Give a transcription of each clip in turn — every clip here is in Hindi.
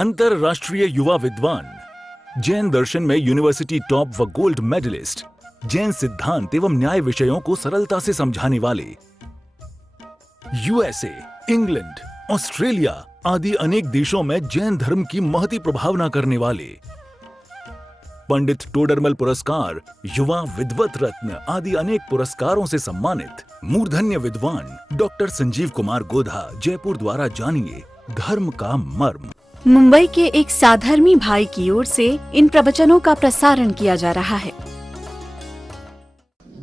अंतरराष्ट्रीय युवा विद्वान, जैन दर्शन में यूनिवर्सिटी टॉप व गोल्ड मेडलिस्ट, जैन सिद्धांत एवं न्याय विषयों को सरलता से समझाने वाले, यूएसए, इंग्लैंड, ऑस्ट्रेलिया आदि अनेक देशों में जैन धर्म की महती प्रभावना करने वाले, पंडित टोडरमल पुरस्कार, युवा विद्वत रत्न आदि अनेक पुरस्कारों से सम्मानित मूर्धन्य विद्वान डॉक्टर संजीव कुमार गोधा जयपुर द्वारा जानिए धर्म का मर्म। मुंबई के एक साधर्मी भाई की ओर से इन प्रवचनों का प्रसारण किया जा रहा है।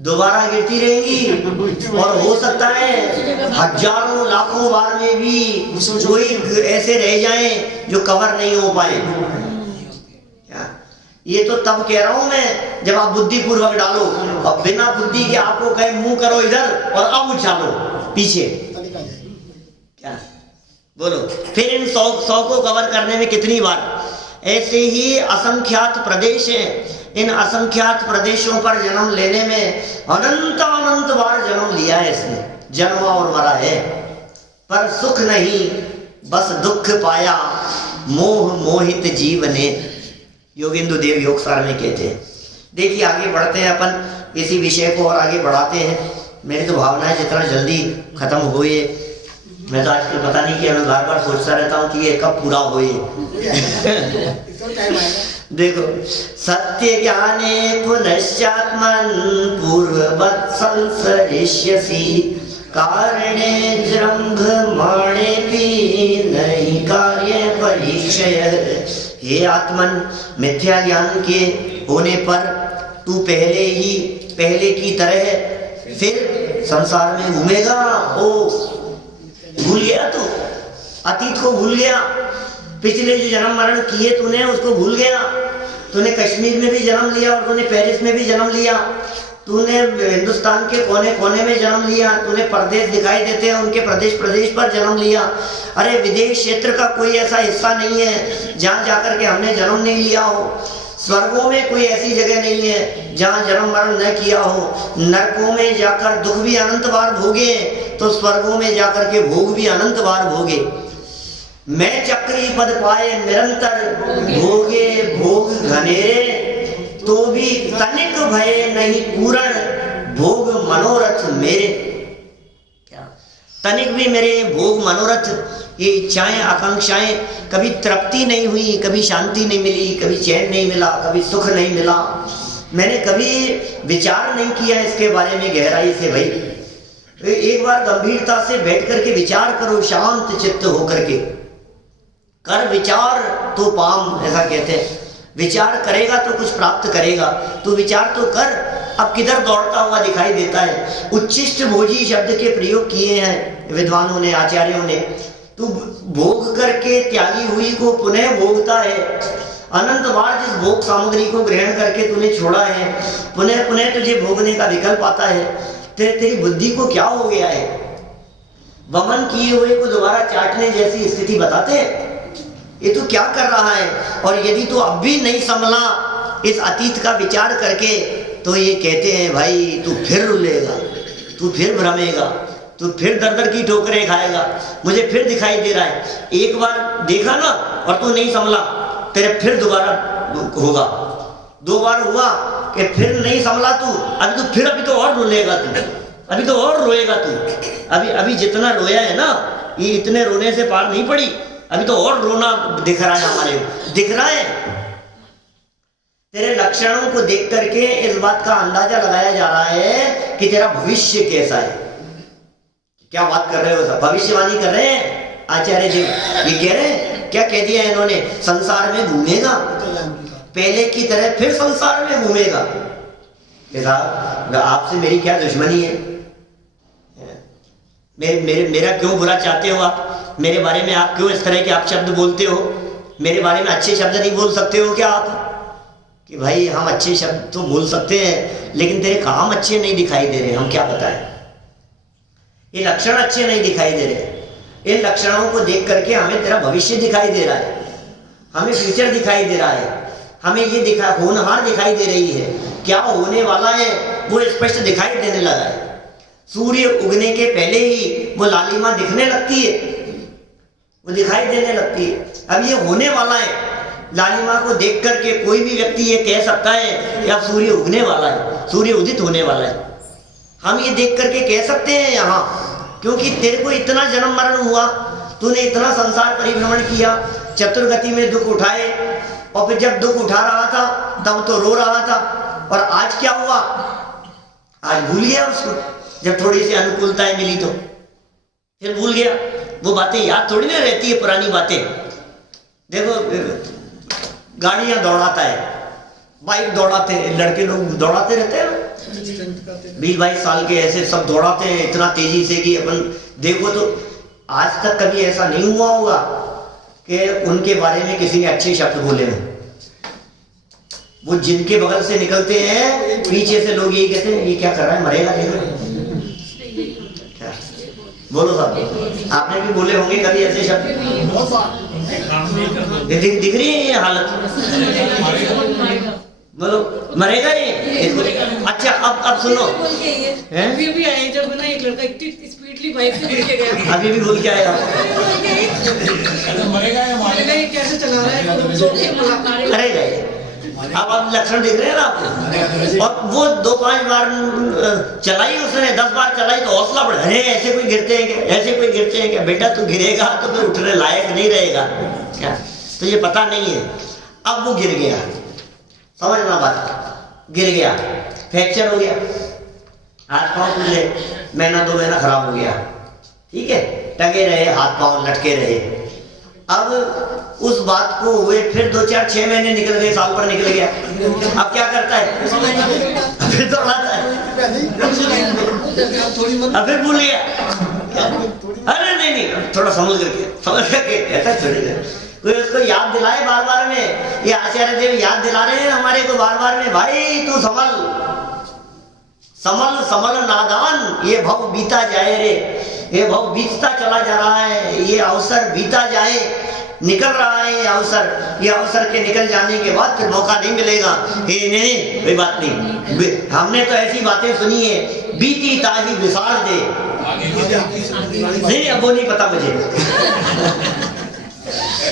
दोबारा गिरती रहेंगी और हो सकता है हजारों लाखों बार में भी कोई ऐसे रह जाएं जो कवर नहीं हो पाए। ये तो तब कह रहा हूं मैं जब आप बुद्धि पूर्वक डालो और बिना बुद्धि के आपको कहे मुंह करो इधर और अब उछालो पीछे। क्या बोलो फिर इन 100 को कवर करने में कितनी बार। ऐसे ही असंख्यात प्रदेश हैं, इन असंख्यात प्रदेशों पर जन्म लेने में अनंत अनंत बार जन्म लिया है इसने, जन्मा और मरा है, पर सुख नहीं बस दुख पाया मोह मोहित जीव ने, योगेंद्र देव योगसार में कहते हैं। देखिए आगे बढ़ते हैं अपन, इसी विषय को और आगे बढ़ाते हैं। मेरी तो भावना है जितना जल्दी खत्म हो ये, मैं तो आजकल पता नहीं कि मैं बार बार सोचता रहता हूँ कि ये कब पूरा हो ये। देखो सत्य ज्ञाने पुनश्चात्मन पूर्ववत् संसरिष्यसि कारणे जृंभमाणे भी नहीं कार्य परीक्षय। हे आत्मन, मिथ्या ज्ञान के होने पर तू पहले की तरह फिर संसार में घूमेगा। ओ भूल गया तू, अतीत को भूल गया, पिछले जो जन्म मरण किए तूने उसको भूल गया। तूने कश्मीर में भी जन्म लिया और तूने पेरिस में भी जन्म लिया, तूने हिंदुस्तान के कोने कोने में जन्म लिया, तूने प्रदेश दिखाई देते हैं उनके प्रदेश प्रदेश पर जन्म लिया। अरे विदेश क्षेत्र का कोई ऐसा हिस्सा नहीं है जहाँ जाकर के हमने जन्म नहीं लिया हो। स्वर्गों में कोई ऐसी जगह नहीं है जहाँ जन्म मरण न किया हो। नरकों में जाकर दुख भी अनंत बार भोगे तो स्वर्गों में जाकर के भोग भी अनंत बार भोगे। मैं चक्री पद पाए निरंतर भोगे भोग घनेरे, तो भी तनिक भय नहीं पूर्ण भोग मनोरथ मेरे। क्या तनिक भी मेरे भोग मनोरथ, ये इच्छाएं आकांक्षाएं कभी तृप्ति नहीं हुई, कभी शांति नहीं मिली, कभी चैन नहीं मिला, कभी सुख नहीं मिला। मैंने कभी विचार नहीं किया इसके बारे में गहराई से। भाई एक बार गंभीरता से बैठ करके विचार करो, शांत चित्त होकर के कर विचार तो पाम, ऐसा कहते हैं। विचार करेगा तो कुछ प्राप्त करेगा, तो विचार तो कर। अब किधर दौड़ता हुआ दिखाई देता है। उच्छिष्ट भोजी शब्द के प्रयोग किए हैं विद्वानों ने, आचार्यों ने। तू भोग करके त्यागी हुई को पुनः भोगता है। अनंत बार जिस भोग सामग्री को ग्रहण करके तूने छोड़ा है, पुनः पुनः तुझे भोगने का विकल्प आता है। तेरी बुद्धि को क्या हो गया है? वमन किए हुए को दोबारा चाटने जैसी स्थिति बताते हैं। ये तो क्या कर रहा है? और यदि तो अब भी नहीं संभला इस अतीत का विचार करके, तो ये कहते हैं भाई तू फिर रुलेगा, तू फिर भ्रमेगा, तू फिर दर दर की ठोकरें खाएगा। मुझे फिर दिखाई दे रहा है, एक बार देखा ना और तू नहीं संभला, तेरे फिर दोबारा होगा। 2 बार हुआ कि फिर नहीं संभला तू, अभी तो और रुलेगा तू, अभी तो और रोएगा तू। अभी जितना रोया है ना, ये इतने रोने से पार नहीं पड़ी, अभी तो और रोना दिख रहा है हमारे, दिख रहा है। तेरे लक्षणों को देख करके इस बात का अंदाजा लगाया जा रहा है कि तेरा भविष्य कैसा है। क्या बात कर रहे हो सब? भविष्यवाणी कर रहे हैं आचार्य जी। ये कह रहे हैं, क्या कह दिया इन्होंने? संसार में घूमेगा, पहले की तरह फिर संसार में घूमेगा। साहब आपसे मेरी क्या दुश्मनी है? मेरा क्यों बुरा चाहते हो आप? मेरे बारे में आप क्यों इस तरह के आप शब्द बोलते हो? मेरे बारे में अच्छे शब्द नहीं बोल सकते हो क्या आप? कि भाई हम अच्छे शब्द तो बोल सकते हैं लेकिन तेरे काम अच्छे नहीं दिखाई दे रहे, हम क्या बताएं? ये लक्षण अच्छे नहीं दिखाई दे रहे। इन लक्षणों को देख करके हमें तेरा भविष्य दिखाई दे रहा है, हमें फ्यूचर दिखाई दे रहा है, हमें ये होनहार दिखाई दे रही है। क्या होने वाला है वो स्पष्ट दिखाई देने लगा है। सूर्य उगने के पहले ही वो लालिमा दिखने लगती है। वो दिखाई देने लगती है। अब ये होने वाला है, लालिमा को देख करके कोई भी व्यक्ति ये कह सकता है कि अब सूर्य उगने वाला है, सूर्य उदित होने वाला है। हम ये देख करके कह सकते हैं यहाँ, क्योंकि तेरे को इतना जन्म मरण हुआ, तूने इतना संसार परिभ्रमण किया, चतुर्गति में दुख उठाए, और फिर जब दुख उठा रहा था तब तो रो रहा था, और आज क्या हुआ? आज भूल गया उसको। जब थोड़ी सी अनुकूलताएं मिली तो फिर भूल गया। वो बातें याद थोड़ी ना रहती है, पुरानी बातें। देखो गाड़ियां दौड़ाता है, बाइक दौड़ाते हैं, लड़के लोग दौड़ाते रहते हैं, 20-22 साल के ऐसे सब दौड़ाते हैं इतना तेजी से कि अपन देखो तो आज तक कभी ऐसा नहीं हुआ होगा कि उनके बारे में किसी ने अच्छे शब्द बोले हों। वो जिनके बगल से निकलते हैं पीछे से लोग यही कहते हैं ये क्या कर रहा है, मरेगा नहीं। बोलो साहब, आपने भी बोले होंगे कभी ऐसे शब्द? दिख रही है ये हालत? बोलो मरेगा ये। अच्छा अब सुनो, अभी भी आए जब ना एक लड़का इतनी स्पीडली बाइक से लेके गया, अभी भी बोल के आएगा मरेगा ये कैसे चला रहा है। अरे अब लक्षण दिख रहे हैं ना आपको। और वो 2-5 बार चलाई उसने, 10 बार चलाई तो हौसला बढ़ा, अरे ऐसे कोई गिरते हैं क्या, ऐसे कोई गिरते हैं क्या? बेटा तू गिरेगा तो फिर उठने लायक नहीं रहेगा क्या? तो ये पता नहीं है। अब वो गिर गया, समझना बात, गिर गया, फ्रैक्चर हो गया, हाथ पांव टूटे, महीना 2 महीना खराब हो गया, ठीक है, टंगे रहे, हाथ पांव लटके रहे। अब उस बात को हुए फिर 2-4-6 महीने निकल गए, साल भर निकल गया। अब क्या करता है? फिर दौड़ाता है, अब फिर भूल गया। अरे नहीं, थोड़ा समझ करके ऐसा छोड़ेगा। कोई उसको याद दिलाए बार बार में, ये आचार्य देव याद दिला रहे हैं हमारे को बार बार में, भाई तू समल नादान, ये भव बीता जाए रे, ये भव बीतता चला जा रहा है, ये अवसर बीता जाए, निकल रहा है ये अवसर के निकल जाने के बाद फिर मौका नहीं मिलेगा। नहीं कोई बात नहीं, हमने तो ऐसी बातें सुनी है, बीती ताही विसार दे। नहीं अब वो नहीं पता मुझे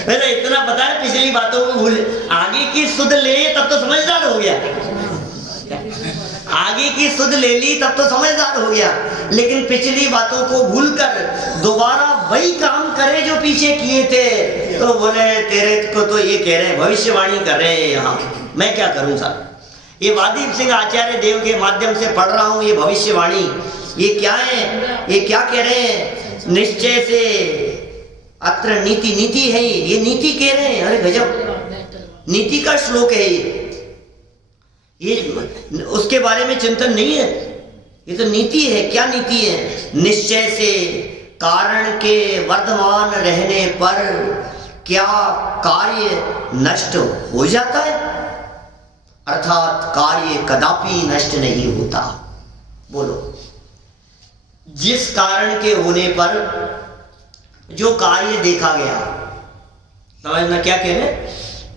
मैंने इतना पता है पिछली बातों को भूल, आगे की सुध ले तब तो समझदार हो गया, आगे की सुध ले ली तब तो समझदार हो गया, लेकिन पिछली बातों को भूलकर दोबारा वही काम करे जो पीछे किए थे, तो बोले तेरे को तो ये कह रहे हैं, भविष्यवाणी कर रहे हैं यहाँ, मैं क्या करूं साहब? ये वादीप सिंह आचार्य देव के माध्यम से पढ़ रहा हूं, ये भविष्यवाणी, ये क्या है, ये क्या कह रहे हैं? निश्चय से अत्र नीति है, ये नीति कह रहे हैं। अरे गजब, नीति का श्लोक है ये उसके बारे में चिंतन नहीं है, ये तो नीति है। क्या नीति है? निश्चय से कारण के वर्तमान रहने पर क्या कार्य नष्ट हो जाता है, अर्थात कार्य कदापि नष्ट नहीं होता। बोलो, जिस कारण के होने पर जो कार्य देखा गया, समझना क्या कह रहे?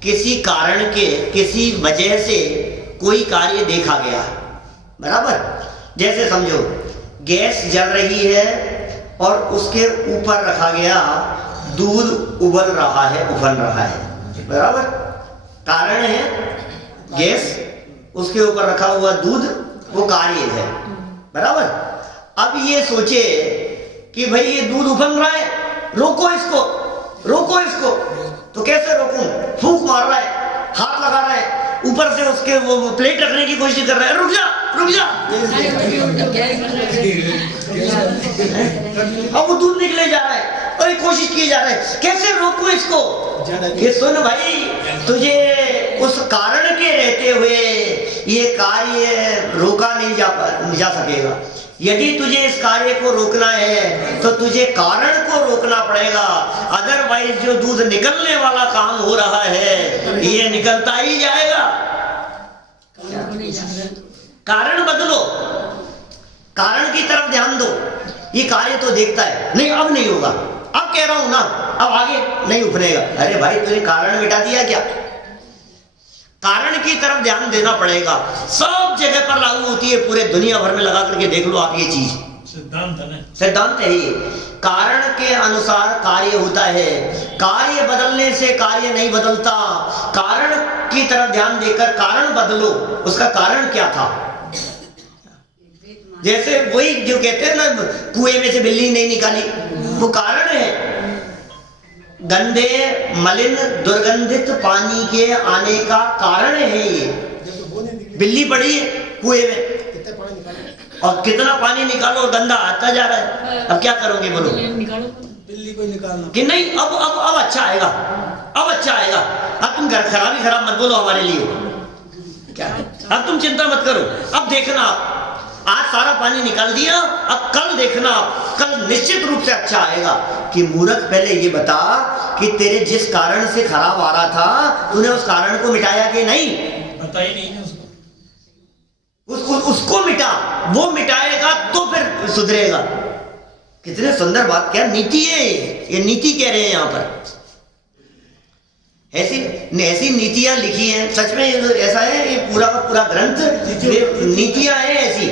किसी कारण के, किसी वजह से कोई कार्य देखा गया, बराबर। जैसे समझो गैस जल रही है और उसके ऊपर रखा गया दूध, उबल रहा है, उबल रहा है, बराबर। कारण है गैस, उसके ऊपर रखा हुआ दूध, वो कार्य है, बराबर। अब ये सोचे कि भाई ये दूध उबल रहा है, रोको इसको, रोको इसको, तो कैसे रोकूं? फूंक मार रहा है, हाथ लगा रहा है, ऊपर से उसके वो प्लेट रखने की कोशिश कर रहा है, रुक जा रुक जा, अब वो दूध निकले जा रहा है और कोशिश किए जा रहा है, कैसे रोकूं इसको? ये सुन भाई, तुझे उस कारण के रहते हुए ये कार्य रोका नहीं जा सकेगा। यदि तुझे इस कार्य को रोकना है तो तुझे कारण को रोकना पड़ेगा, अदरवाइज जो दूध निकलने वाला काम हो रहा है ये निकलता ही जाएगा। कारण बदलो, कारण की तरफ ध्यान दो। ये कार्य तो देखता है, नहीं अब नहीं होगा, अब कह रहा हूं ना, अब आगे नहीं उभरेगा। अरे भाई तुझे कारण मिटा दिया क्या? कारण की तरफ ध्यान देना पड़ेगा। सब जगह पर लागू होती है, पूरे दुनिया भर में लगा करके देख लो आप ये चीज, सिद्धांत है ये कारण के अनुसार कार्य होता है। कार्य बदलने से कार्य नहीं बदलता। कारण की तरफ ध्यान देकर कारण बदलो, उसका कारण क्या था। जैसे वही जो कहते हैं ना, कुएं में से बिल्ली नहीं निकाली, वो कारण है। गंदे मलिन दुर्गंधित पानी के आने का कारण है ये। बिल्ली पड़ी है कुएं में और कितना पानी निकालो और गंदा आता जा रहा है। अब क्या करोगे बोलो। बिल्ली को निकालना कि नहीं, अब अच्छा आएगा, अब अच्छा आएगा। अब तुम घर खराब मत बोलो हमारे लिए। क्या अब तुम चिंता मत करो, अब देखना आज सारा पानी निकाल दिया, अब कल देखना, कल निश्चित रूप से अच्छा आएगा। कि मूर्ख पहले ये बता कि तेरे जिस कारण से खराब आ रहा था, तूने उस कारण को मिटाया कि नहीं। पता ही नहीं है उसको मिटा, वो मिटाएगा तो फिर सुधरेगा। कितने सुंदर बात, क्या नीति है ये नीति कह रहे हैं यहाँ पर। ऐसी नीतियां लिखी हैं, सच में ऐसा है, ये पूरा का पूरा ग्रंथ नीतियां हैं ऐसी।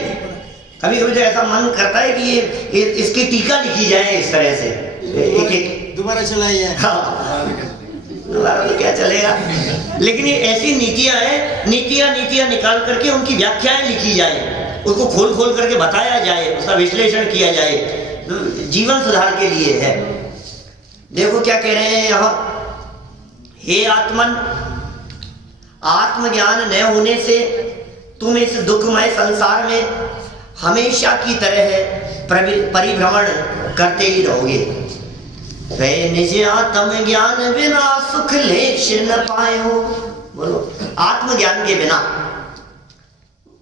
कभी कभी तो ऐसा मन करता है कि ये इसकी टीका लिखी जाए इस तरह से, एक दोबारा चलाई है। हाँ, दोबारा तो क्या चलेगा, लेकिन ये ऐसी नीतियां हैं, नीतियां निकाल करके उनकी व्याख्याएं लिखी जाए, उसको खोल करके बताया जाए, उसका विश्लेषण किया जाए, तो जीवन सुधार के लिए है। देखो क्या कह रहे हैं यहाँ, हे आत्मन, आत्मज्ञान न होने से तुम इस दुखमय संसार में हमेशा की तरह परिभ्रमण करते ही रहोगे। वे निज आत्म ज्ञान बिना सुख लेश न पायो। बोलो, आत्मज्ञान के बिना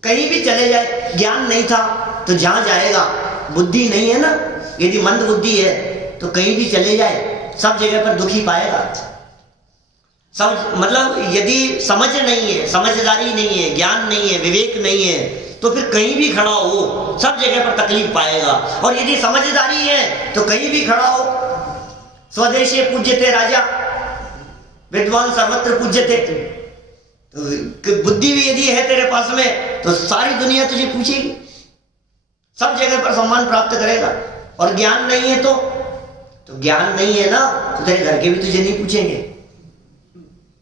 कहीं भी चले जाए, ज्ञान नहीं था तो जहां जाएगा, बुद्धि नहीं है ना, यदि मंद बुद्धि है तो कहीं भी चले जाए सब जगह पर दुखी पाएगा। सब मतलब यदि समझ नहीं है, समझदारी नहीं है, ज्ञान नहीं है, विवेक नहीं है, तो फिर कहीं भी खड़ा हो सब जगह पर तकलीफ पाएगा। और यदि समझदारी है तो कहीं भी खड़ा हो, स्वदेशी पूज्यते राजा, विद्वान सर्वत्र पूज्यते। तो बुद्धि भी यदि है तेरे पास में तो सारी दुनिया तुझे पूछेगी, सब जगह पर सम्मान प्राप्त करेगा। और ज्ञान नहीं है तो ज्ञान नहीं है ना, तो तेरे घर के भी तुझे नहीं पूछेंगे।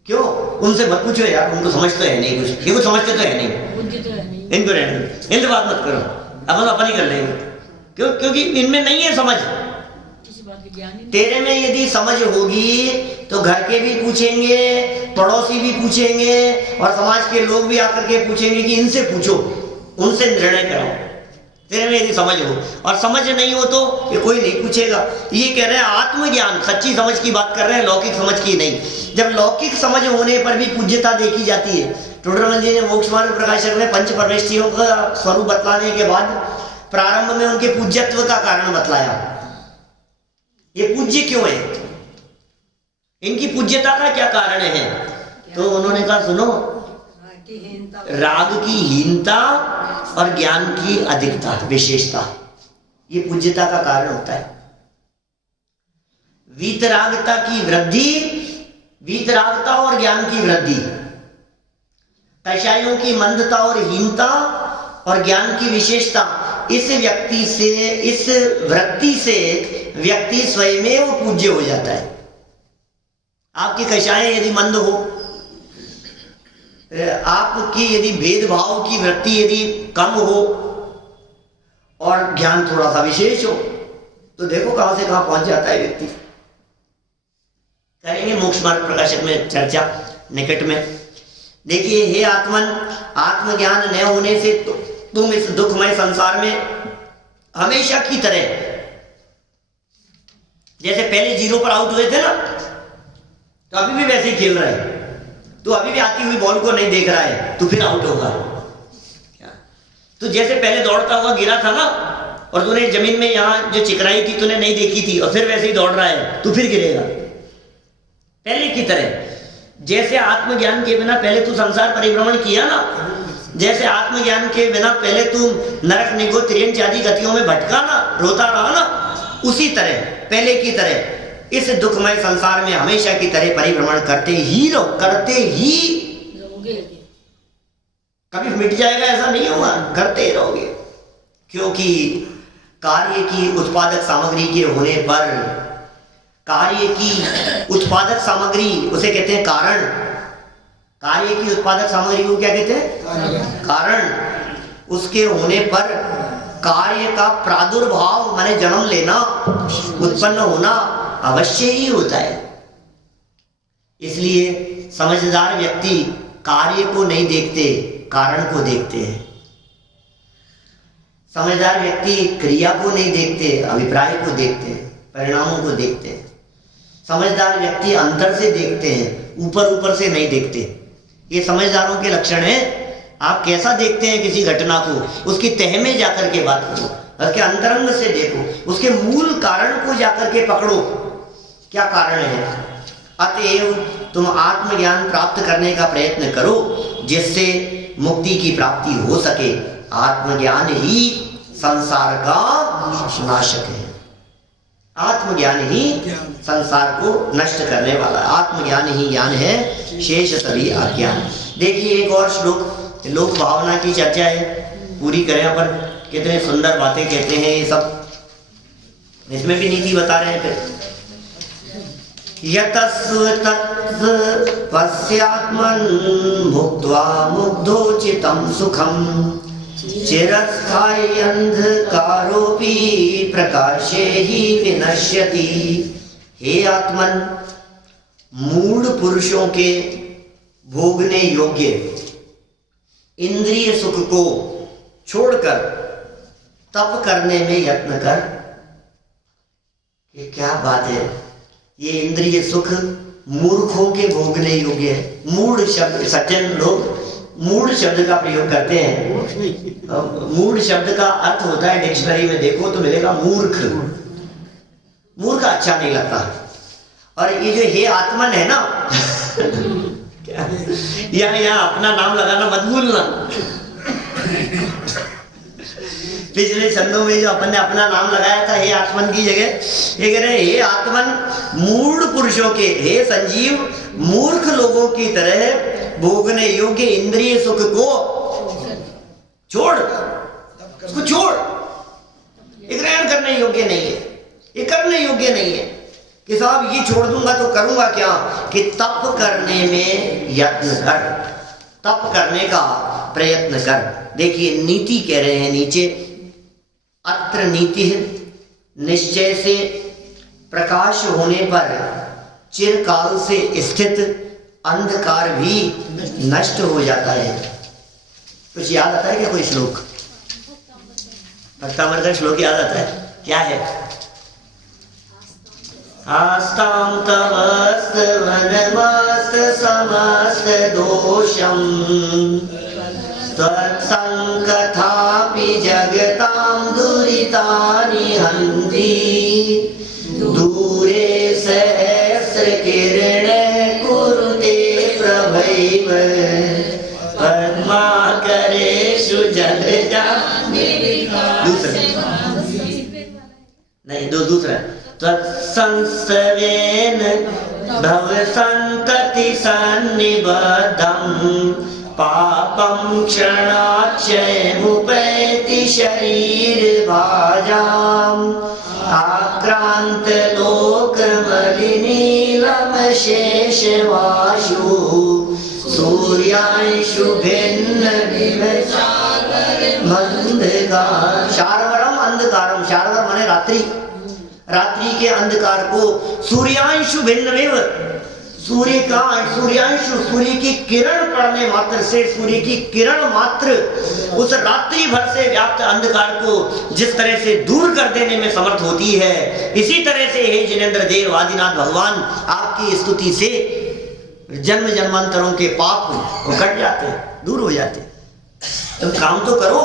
क्यों? उनसे मत पूछो यार, उनको समझ तो है नहीं कुछ, ये कुछ समझते तो है नहीं, इनको रहने दो, इनसे बात मत करो, अपन ही कर लेंगे। क्यों? क्योंकि इनमें नहीं है समझ। तेरे में यदि समझ होगी तो घर के भी पूछेंगे, पड़ोसी भी पूछेंगे, और समाज के लोग भी आकर के पूछेंगे कि इनसे पूछो, उनसे निर्णय कराओ। तेरे में यदि समझ हो, और समझ नहीं हो तो ये कोई नहीं पूछेगा। ये कह रहे हैं आत्मज्ञान, सच्ची समझ की बात कर रहे हैं, लौकिक समझ की नहीं। जब लौकिक समझ होने पर भी पूज्यता देखी जाती है, टोडरमल जी ने मोक्ष मार्ग प्रकाशक में पंच परमेष्ठियों का स्वरूप बतलाने के बाद प्रारंभ में उनके पूज्यत्व का कारण बतलाया। ये पूज्य क्यों है, इनकी पूज्यता का क्या कारण है। तो उन्होंने कहा सुनो, राग की हीनता और ज्ञान की अधिकता, विशेषता, ये पूज्यता का कारण होता है। वीतरागता की वृद्धि, वीतरागता और ज्ञान की वृद्धि, कषायों की मंदता और हीनता और ज्ञान की विशेषता, इस व्यक्ति से, इस वृत्ति से व्यक्ति स्वयं में वो पूज्य हो जाता है। आपकी कषाएं यदि मंद हो, आपकी यदि भेदभाव की वृत्ति यदि कम हो और ज्ञान थोड़ा सा विशेष हो, तो देखो कहां से कहां पहुंच जाता है व्यक्ति। करेंगे मोक्ष मार्ग प्रकाशक में चर्चा निकट में। देखिए, हे आत्मन, आत्मज्ञान न होने से तुम इस दुखमय संसार में हमेशा की तरह, जैसे पहले जीरो पर आउट हुए थे ना, तो अभी भी वैसे ही खेल रहे हैं। तो अभी भी आती हुई बॉल को नहीं देख रहा है तो फिर आउट होगा। तो जैसे पहले दौड़ता हुआ गिरा था ना, और तूने जमीन में यहाँ जो चिकनाई थी तूने नहीं देखी थी, और फिर वैसे ही दौड़ रहा है तो फिर गिरेगा। पहले की तरह, जैसे आत्मज्ञान के बिना पहले तू संसार परिभ्रमण किया ना, जैसे आत्मज्ञान के बिना पहले तू नरक निगो तिर्यंच आदि गतियों में भटका ना, रोता रहा ना, उसी तरह पहले की तरह इस दुखमय संसार में हमेशा की तरह परिभ्रमण करते ही रहो, करते ही कभी मिट जाएगा ऐसा नहीं होगा, करते ही रहोगे। क्योंकि कार्य की उत्पादक सामग्री के होने पर, कार्य की उत्पादक सामग्री उसे कहते हैं कारण। कार्य की उत्पादक सामग्री को क्या कहते हैं? कारण। उसके होने पर कार्य का प्रादुर्भाव माने जन्म लेना, उत्पन्न होना अवश्य ही होता है। इसलिए समझदार व्यक्ति कार्य को नहीं देखते, कारण को देखते हैं। समझदार व्यक्ति क्रिया को नहीं देखते, अभिप्राय को देखते हैं, परिणामों को देखते हैं। समझदार व्यक्ति अंतर से देखते हैं, ऊपर ऊपर से नहीं देखते। ये समझदारों के लक्षण हैं। आप कैसा देखते हैं किसी घटना को, उसकी तह में जाकर के बात करो, उसके अंतरंग से देखो, उसके मूल कारण को जाकर के पकड़ो, क्या कारण है। अतएव तुम आत्मज्ञान प्राप्त करने का प्रयत्न करो जिससे मुक्ति की प्राप्ति हो सके। आत्मज्ञान ही संसार का नाशक है। आत्मज्ञान ही संसार को नष्ट करने वाला है। आत्मज्ञान ही ज्ञान है, शेष सभी अज्ञान। देखिए एक और श्लोक, लोक भावना की चर्चा है, पूरी करें अपन। कितने सुंदर बातें कहते हैं ये सब, इसमें भी नीति बता रहे हैं। फिर यतस्व तत्व पश्यात्मन् भुक्त्वा मुग्धोचितं सुखम् चिरस्थायी अंधकारोपि प्रकाशे ही विनश्यति। हे आत्मन, मूढ़ पुरुषों के भोगने योग्य इंद्रिय सुख को छोड़कर तप करने में यत्न कर। ये क्या बात है, ये इंद्रिय सुख मूर्खों के भोगने योग्य है। मूढ़ शब्द, सज्जन लोग मूढ़ शब्द का प्रयोग करते हैं। मूढ़ शब्द का अर्थ होता है, डिक्शनरी में देखो तो मिलेगा मूर्ख। मूर्ख अच्छा नहीं लगता। और ये जो हे आत्मन है ना यहाँ अपना नाम लगाना मत भूलना। पिछले छंदों में जो अपन ने अपना नाम लगाया था हे आत्मन की जगह, ये कह रहे हे आत्मन मूढ़ पुरुषों के, हे संजीव मूर्ख लोगों की तरह भोगने योग्य इंद्रिय सुख को छोड़, उसको छोड़। ये ग्रहण करने योग्य नहीं है, ये करने योग्य नहीं है कि साहब ये छोड़ दूंगा तो करूंगा क्या, कि तप करने में यत्न कर, तप करने का प्रयत्न कर। देखिए नीति कह रहे हैं नीचे, अत्र नीति निश्चय से प्रकाश होने पर चिरकाल से स्थित अंधकार भी नष्ट हो जाता है। कुछ याद आता है क्या, कोई श्लोक? भक्तामृत का श्लोक याद आता है? क्या है? आस्तां तवस्त वनमस्त समस्त दोषम तत्संकथापि जगतां दुरितानि हन्ति दूरे सहस्रकिरणे कुरुते प्रभैव पद्माकरेषु जलजा। दूसरा तत्संसवेन भवसन्तति सन्निबद्धं पापं क्षणाक्षयमुपैति शरीरभाजाम् आक्रांत लोकमलिनीलमशेषवाशु सूर्यांशु भिन्न मंदगार। शारवरम अंधकारम, शारवर माने रात्रि, रात्रि के अंधकार को सूर्यांशु भिन्नमेव, सूर्य का सूर्यांशु, सूर्य की किरण पड़ने मात्र से, सूर्य की किरण मात्र उस रात्रि भर से व्याप्त अंधकार को जिस तरह से दूर कर देने में समर्थ होती है, इसी तरह से हे जिनेंद्र देव आदिनाथ भगवान आपकी स्तुति से जन्म जन्मांतरों के पाप वो कट जाते, दूर हो जाते। तुम काम तो करो।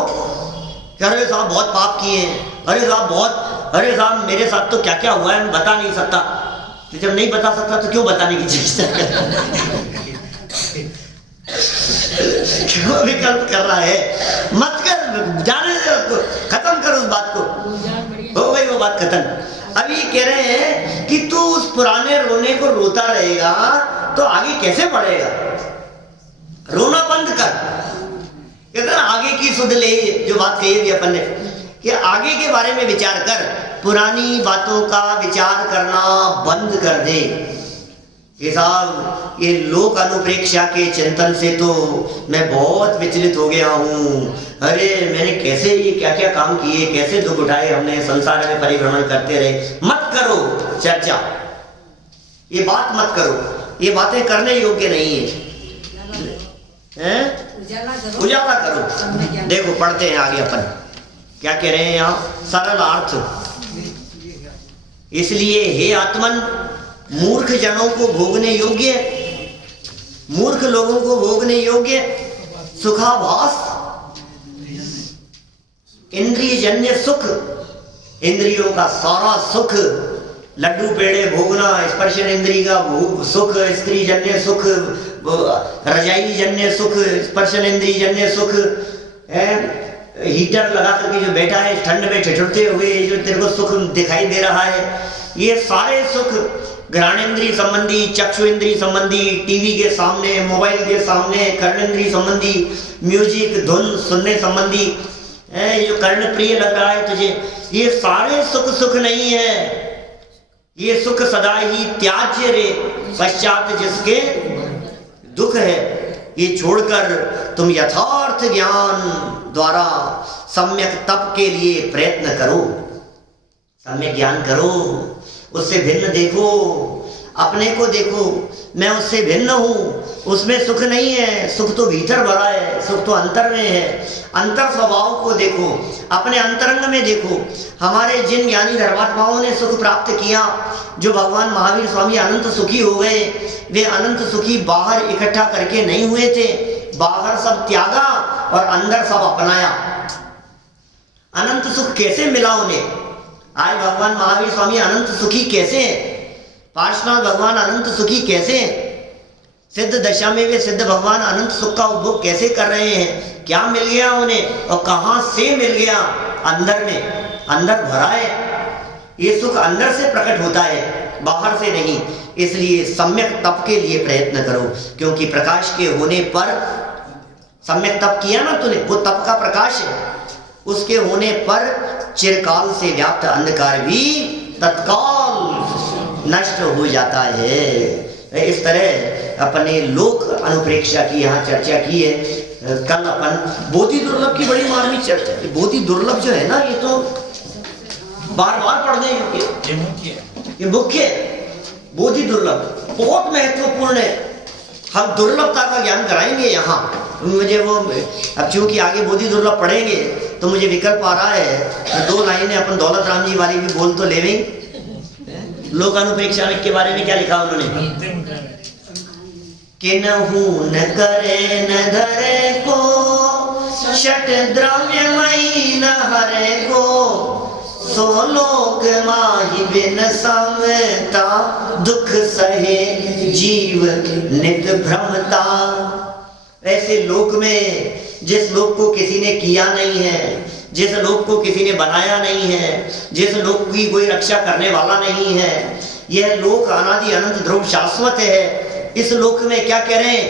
अरे साहब बहुत पाप किए हैं, अरे साहब बहुत, अरे साहब मेरे साथ तो क्या क्या हुआ है मैं बता नहीं सकता। तो जब नहीं बता सकता तो क्यों बताने की चेष्टा क्यों विकल्प कर रहा है? मत कर, जाने दे उसको, खत्म कर उस बात को, हो गई वो बात खत्म। अभी कह रहे हैं कि तू उस पुराने रोने को रोता रहेगा तो आगे कैसे बढ़ेगा? रोना बंद कर। कहते ना आगे की सुध ले, जो बात कही भी अपन ने कि आगे के बारे में विचार कर, पुरानी बातों का विचार करना बंद कर दे। ये साहब, ये लोक अनुप्रेक्षा के चिंतन से तो मैं बहुत विचलित हो गया हूँ। अरे मैंने कैसे ये क्या क्या काम किए, कैसे दुख उठाए, हमने संसार में परिभ्रमण करते रहे। मत करो चर्चा, ये बात मत करो, ये बातें करने योग्य नहीं है। उजाला करो। देखो पढ़ते हैं आगे अपन क्या कह रहे हैं यहाँ, सरल अर्थ। इसलिए हे आत्मन, मूर्ख जनों को भोगने योग्य, मूर्ख लोगों को भोगने योग्य सुखाभास, इंद्रिय जन्य सुख, इंद्रियों का सारा सुख, लड्डू पेड़े भोगना, स्पर्शन इंद्रिय का सुख, स्त्री जन्य सुख, रजाई जन्य सुख, स्पर्शन इंद्रिय जन्य सुख, हीटर लगा करके जो बैठा है ठंड में ठिठुरते हुए जो तेरे को सुख दिखाई दे रहा है, ये सारे सुख घ्राणेन्द्रिय संबंधी, चक्षु इंद्रिय संबंधी, टीवी के सामने, मोबाइल के सामने, कर्णेन्द्रिय संबंधी, म्यूजिक धुन सुनने संबंधी, जो कर्ण प्रिय लग रहा है तुझे, ये सारे सुख सुख नहीं है। ये सुख सदा ही त्याज्य रे, पश्चात जिसके दुख है। ये छोड़कर तुम यथार्थ ज्ञान द्वारा सम्यक तप के लिए प्रयत्न करो, सम्यक ज्ञान करो, उससे भिन्न देखो, अपने को देखो, मैं उससे भिन्न हूं, उसमें सुख नहीं है, सुख तो भीतर भरा है, सुख तो अंतर में है। अंतर स्वभाव को देखो, अपने अंतरंग में देखो। हमारे जिन ज्ञानी धर्मात्माओं ने सुख प्राप्त किया, जो भगवान महावीर स्वामी अनंत सुखी हो गए, वे अनंत सुखी बाहर इकट्ठा करके नहीं हुए थे, बाहर सब त्यागा और अंदर सब अपनाया। अनंत सुख कैसे मिला उन्हें? आज भगवान महावीर स्वामी अनंत सुखी कैसे हैं? पार्श्वनाथ भगवान अनंत सुखी कैसे हैं? सिद्ध दशा में वे सिद्ध भगवान अनंत सुख का उपभोग कैसे कर रहे हैं? क्या मिल गया उन्हें और कहां से मिल गया? अंदर में, अंदर भरा है। ये सुख अंदर से प्रकट होता है, बाहर से नहीं। इसलिए सम्यक तप के लिए प्रयत्न करो, क्योंकि प्रकाश के होने पर, सम्यक तप किया ना तूने, वो तप का प्रकाश है, उसके होने पर चिरकाल से व्याप्त अंधकार भी तत्काल नष्ट हो जाता है। इस तरह अपने लोक अनुप्रेक्षा की यहाँ चर्चा की है। कल अपन बोधि दुर्लभ की बड़ी मार्मिक चर्चा है। बोधि दुर्लभ जो है ना, ये तो बार बार पढ़ने योग्य, ये मुख्य बोधि दुर्लभ बहुत महत्वपूर्ण है। हम दुर्लभता का ज्ञान कराएंगे यहाँ। मुझे वो अब चूंकि आगे बोधि दुर्लभ पढ़ेंगे तो मुझे विकल्प आ रहा है, दो लाइनें अपन दौलत राम जी वाली भी बोल तो लेवें। लोक अनुप्रेक्षा के बारे में क्या लिखा उन्होंने? कि नहु न करे न धरे को, षट द्रव्यमयी न हरे को, सो लोक माहि बिन समता, दुख सहे जीव नित भ्रमता। ऐसे लोक में, जिस लोक को किसी ने किया नहीं है, जिस लोक को किसी ने बनाया नहीं है, जिस लोक की कोई रक्षा करने वाला नहीं है, यह लोक अनादि अनंत ध्रुव शाश्वत है। इस लोक में क्या कह रहे हैं?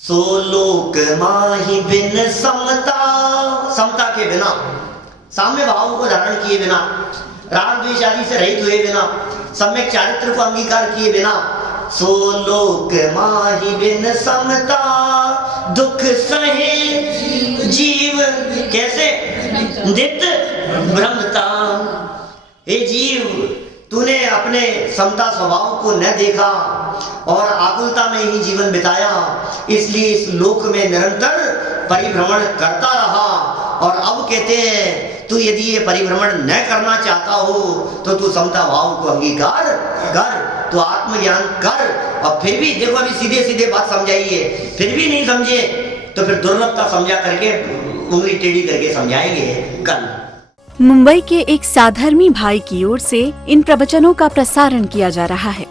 सो लोक माहि बिन समता, समता के बिना, साम्य भाव को धारण किए बिना, राग द्वेष आदि से रहित हुए बिना, सम्यक चारित्र को अंगीकार किए बिना, सो लोक माहि बिन समता, दुख सहे जीव कैसे नित भ्रमता। हे जीव, तूने अपने समता स्वभाव को न देखा और आकुलता में ही जीवन बिताया, इसलिए इस लोक में निरंतर परिभ्रमण करता रहा। और अब कहते हैं तू यदि ये परिभ्रमण न करना चाहता हो तो तू समता भाव को अंगीकार कर, तो आत्मज्ञान कर। और फिर भी देखो, अभी सीधे सीधे बात समझाइए, फिर भी नहीं समझे तो फिर दुर्लभता समझा करके उंगली टेढ़ी करके समझाएंगे कल। मुंबई के एक साधर्मी भाई की ओर से इन प्रवचनों का प्रसारण किया जा रहा है।